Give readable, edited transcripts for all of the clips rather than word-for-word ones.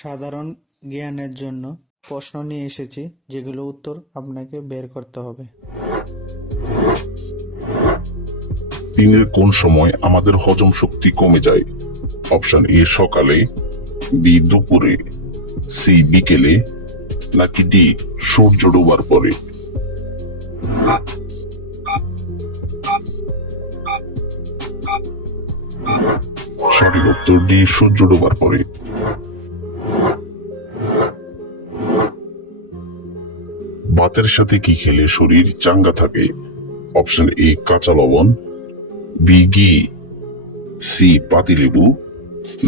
সাধারণ জ্ঞানের জন্য প্রশ্ন নিয়ে এসেছি, যেগুলো উত্তর আপনাকে বের করতে হবে। দিনের কোন সময় আমাদের হজম শক্তি কমে যায়? অপশন এ সকালে, বি দুপুরে, সি বিকেলে, নাকি ডি সূর্য ডোবার পরে? সঠিক উত্তর ডি সূর্য ডোবার পরে। ভাতের সাথে কি খেলে শরীর চাঙ্গা থাকে? অপশন এ কাঁচা লবণ, বি ঘি, সি পাতিলেবু,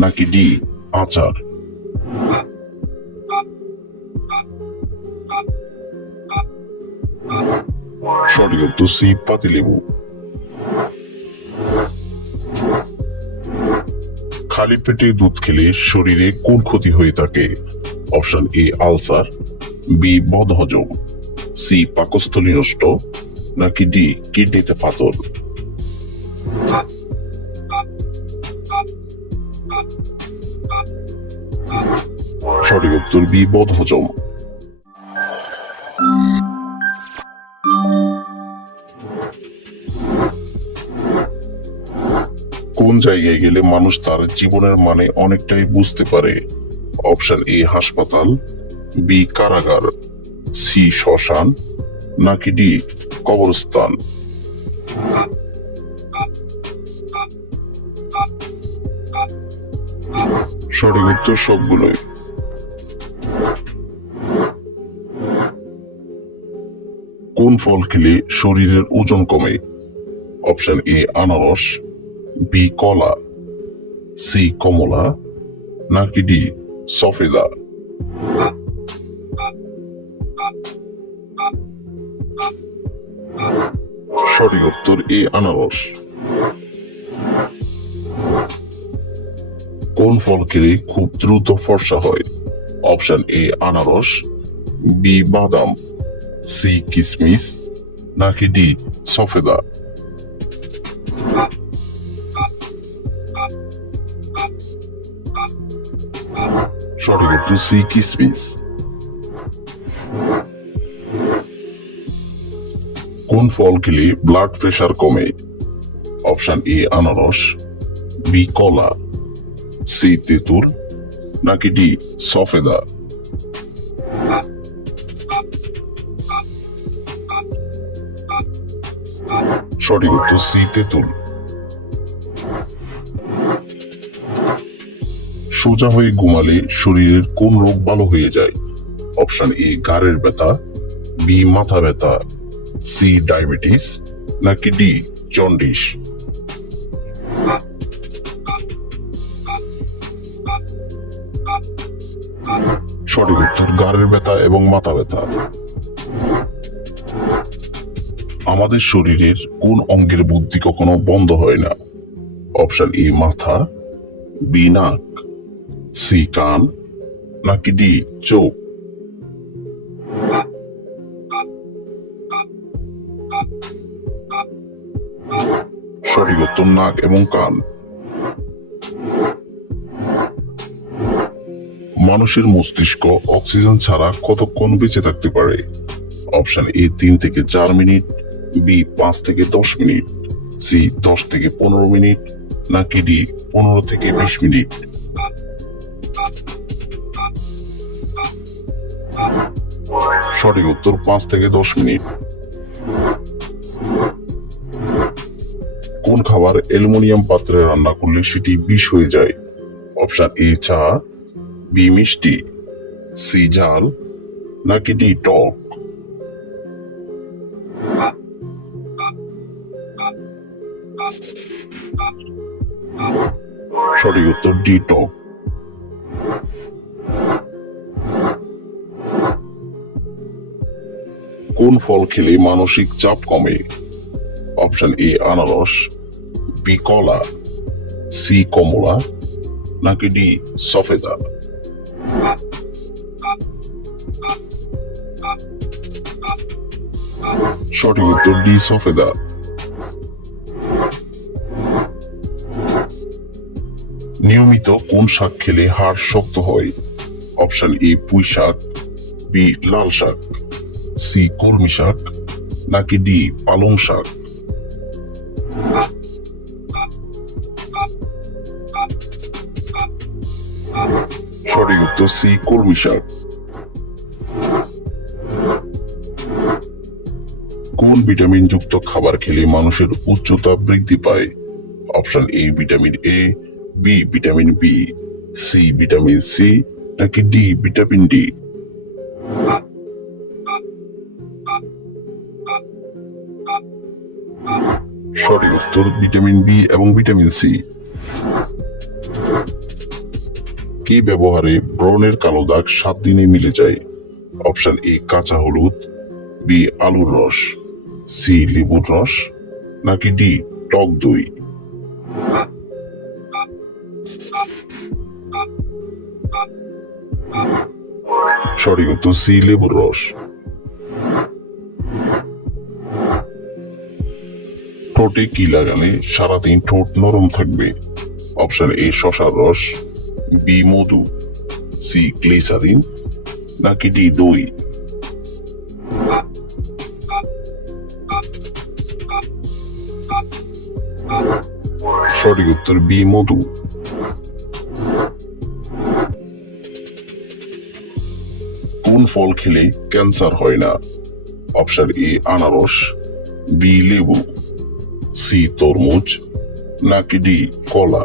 নাকি ডি আচার? সঠিক উত্তর সি পাতিলেবু। খালি পেটে দুধ খেলে শরীরে কোন ক্ষতি হয়ে থাকে? অপশন এ আলসার, বি বদহজম, সি পাকস্থলী নষ্ট, নাকি ডি কিডনিতে পাথর? সঠিক উত্তর বি বদহজম। কোন জায়গায় গেলে মানুষ তার জীবনের মানে অনেকটাই বুঝতে পারে? অপশন এ হাসপাতাল, বি কারাগার, সি শ্মশান, নাকি ডি কবরস্থান? সঠিক উত্তর সবগুলোই। কোন ফল খেলে শরীরের ওজন কমে? অপশন এ আনারস, বি কলা, সি কমলা, নাকি ডি সফেদা? সঠিক উত্তর এ আনারস। কোন ফল খেলে খুব দ্রুত ফর্সা হয়? অপশন এ আনারস, বি বাদাম, সি কিসমিস, নাকি ডি সফেদা? সঠিক উত্তর সি কিসমিস। কোন ফল খেলে ব্লাড প্রেশার কমে? অপশন এ আনারস, বি কলা, সি তেঁতুল, নাকি ডি সফেদা? সঠিক উত্তর সি তেঁতুল। সোজা হয়ে ঘুমালে শরীরের কোন রোগ ভালো হয়ে যায়? অপশন এ ঘাড়ের ব্যথা, বি মাথা ব্যথা, সি ডায়াবেটিস, নাকি ডি জন্ডিস? সঠিক উত্তর ঘাড়ের ব্যথা এবং মাথা ব্যথা। আমাদের শরীরের কোন অঙ্গের বুদ্ধি কখনো বন্ধ হয় না? অপশন এ মাথা, বি নাক, সি কান, নাকি ডি চোখ? সঠিক উত্তর নাক এবং কান। মানুষের মস্তিষ্ক অক্সিজেন ছাড়া কতক্ষণ বেঁচে থাকতে পারে? অপশন এ 3 থেকে 4 মিনিট, বি 5 থেকে 10 মিনিট, সি 10 থেকে 15 মিনিট, নাকি ডি 15 থেকে 20 মিনিট? সঠিক উত্তর 5 থেকে 10 মিনিট। কোন খাবার অ্যালুমিনিয়াম পাত্রে রান্না করলে সেটি বিষ হয়ে যায়? অপশন এ চা, বি মিষ্টি, সি ঝাল, নাকি ডি টক? সঠিক উত্তর ডি টক। কোন ফল খেলে মানসিক চাপ কমে? অপশন এ আনারস, বি কলা, সি কমলা, নাকি ডি সফেদা? সঠিক উত্তর ডি সফেদা। নিয়মিত কোন শাক খেলে হাড় শক্ত হয়? অপশন এ পুঁই শাক, বি লাল শাক, সি কলমি শাক, নাকি ডি পালং শাক। সঠিক উত্তর সি কলমি শাক। কোন ভিটামিন যুক্ত খাবার খেলে মানুষের উচ্চতা বৃদ্ধি পায়? Option A vitamin A, B vitamin B, C vitamin C, নাকি ডি ভিটামিন ডি। সঠিক উত্তর ভিটামিন বি এবং ভিটামিন সি। কি ব্যবহারে ব্রণের কালো দাগ 7 দিনে মিলে যায়? অপশন এ কাঁচা হলুদ, বি আলুর রস, সি লেবুর রস, নাকি ডি টক দই। সঠিক উত্তর সি লেবুর রস। ঠোঁটে কি লাগালে সারাদিন ঠোঁট নরম থাকবে? অপশন এ শসার রস, বি মধু, সি গ্লিসারিন, নাকি ডি দই। সঠিক উত্তর বি মধু। কোন ফল খেলে ক্যান্সার হয় না? অপশন এ আনারস, বি লেবু, সি তরমুজ, নাকি ডি কলা।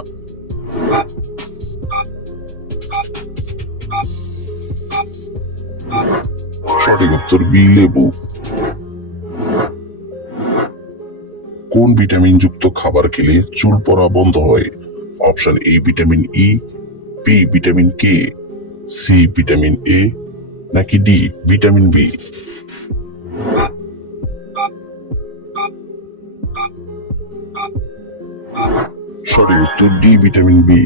সঠিক উত্তর বি লেবু। কোন ভিটামিন যুক্ত খাবার খেলে চুল পড়া বন্ধ হয়? Option A vitamin E, B vitamin K, C vitamin A, নাকি ডি ভিটামিন বি। সঠিক উত্তর ডি ভিটামিন বি।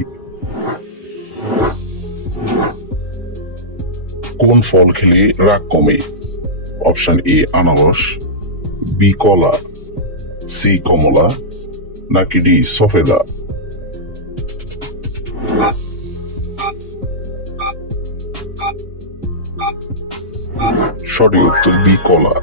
কোন ফল খেলে রাগ কমে? অপশন এ আনারস, বি কলা, সি কমলা, নাকি ডি সফেদা। সঠিক উত্তর বি কলা।